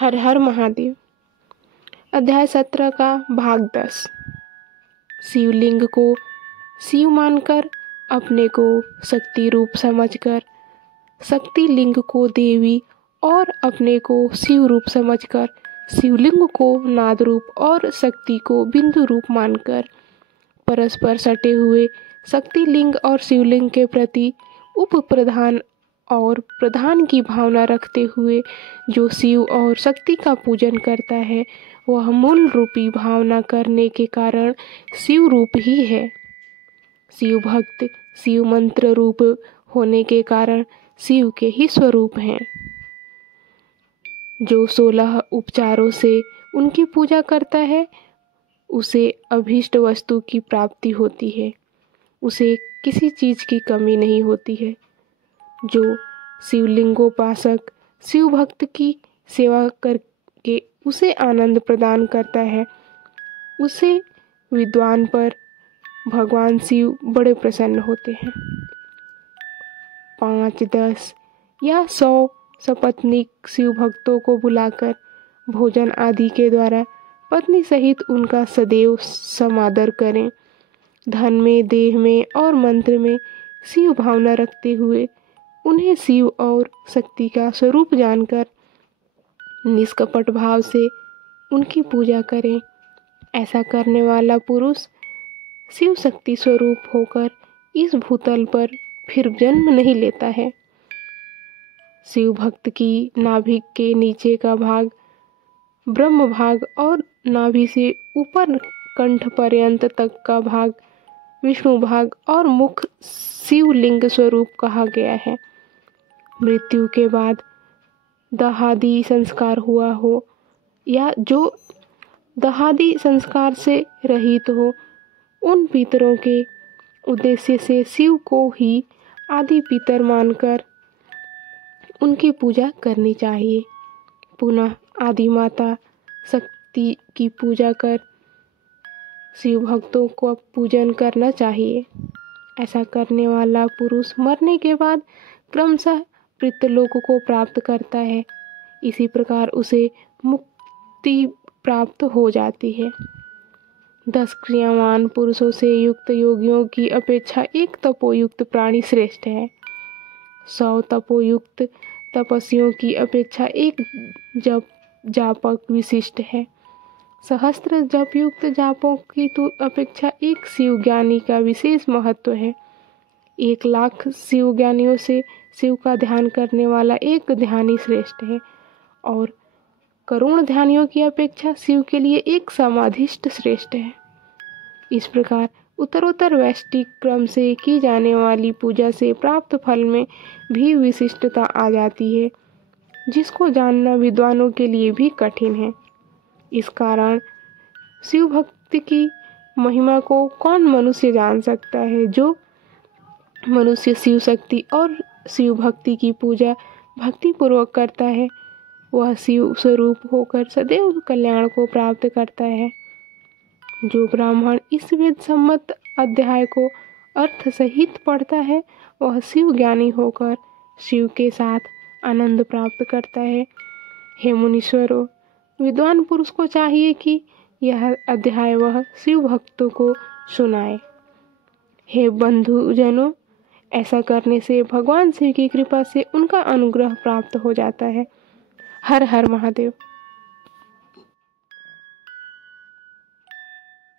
हर हर महादेव। अध्याय 17 का भाग 10। शिवलिंग को शिव मानकर, अपने को शक्ति रूप समझकर, शक्ति लिंग को देवी और अपने को शिव रूप समझकर, शिवलिंग को नाद रूप और शक्ति को बिंदु रूप मानकर, परस्पर सटे हुए शक्ति लिंग और शिवलिंग के प्रति उप प्रधान और प्रधान की भावना रखते हुए जो शिव और शक्ति का पूजन करता है, वह मूल रूपी भावना करने के कारण शिव रूप ही है। शिव भक्त शिव मंत्र रूप होने के कारण शिव के ही स्वरूप हैं। जो 16 उपचारों से उनकी पूजा करता है, उसे अभीष्ट वस्तु की प्राप्ति होती है, उसे किसी चीज की कमी नहीं होती है। जो शिवलिंगोपासक शिव भक्त की सेवा करके उसे आनंद प्रदान करता है, उसे विद्वान पर भगवान शिव बड़े प्रसन्न होते हैं। 5, 10 या 100 सपत्नीक शिव भक्तों को बुलाकर भोजन आदि के द्वारा पत्नी सहित उनका सदैव समादर करें। धन में, देह में और मंत्र में शिव भावना रखते हुए उन्हें शिव और शक्ति का स्वरूप जानकर निष्कपट भाव से उनकी पूजा करें। ऐसा करने वाला पुरुष शिव शक्ति स्वरूप होकर इस भूतल पर फिर जन्म नहीं लेता है। शिव भक्त की नाभि के नीचे का भाग ब्रह्म भाग और नाभि से ऊपर कंठ पर्यंत तक का भाग विष्णु भाग और मुख शिवलिंग स्वरूप कहा गया है। मृत्यु के बाद दहादि संस्कार हुआ हो या जो दहादि संस्कार से रहित हो, उन पितरों के उद्देश्य से शिव को ही आदि पितर मानकर उनकी पूजा करनी चाहिए। पुनः आदि माता शक्ति की पूजा कर शिव भक्तों को पूजन करना चाहिए। ऐसा करने वाला पुरुष मरने के बाद क्रमशः पितृलोक को प्राप्त करता है। इसी प्रकार उसे मुक्ति प्राप्त हो जाती है। 10 क्रियावान पुरुषों से युक्त योगियों की अपेक्षा एक तपोयुक्त प्राणी श्रेष्ठ है। 100 तपोयुक्त तपस्वियों की अपेक्षा एक जप जापक विशिष्ट है। सहस्त्र जपयुक्त जापों की अपेक्षा एक शिव ज्ञानी का विशेष महत्व है। 1 लाख शिव ज्ञानियों से शिव का ध्यान करने वाला एक ध्यानी श्रेष्ठ है और करोड़ ध्यानियों की अपेक्षा शिव के लिए एक समाधिष्ठ श्रेष्ठ है। इस प्रकार उत्तरोत्तर वैष्टिक क्रम से की जाने वाली पूजा से प्राप्त फल में भी विशिष्टता आ जाती है, जिसको जानना विद्वानों के लिए भी कठिन है। इस कारण शिव भक्ति की महिमा को कौन मनुष्य जान सकता है। जो मनुष्य शिव शक्ति और शिव भक्ति की पूजा भक्ति पूर्वक करता है, वह शिव स्वरूप होकर सदैव कल्याण को प्राप्त करता है। जो ब्राह्मण इस वेद सम्मत अध्याय को अर्थ सहित पढ़ता है, वह शिव ज्ञानी होकर शिव के साथ आनंद प्राप्त करता है। हे मुनीश्वरों, विद्वान पुरुष को चाहिए कि यह अध्याय वह शिव भक्तों को सुनाए। हे बंधुजनों, ऐसा करने से भगवान शिव की कृपा से उनका अनुग्रह प्राप्त हो जाता है। हर हर महादेव।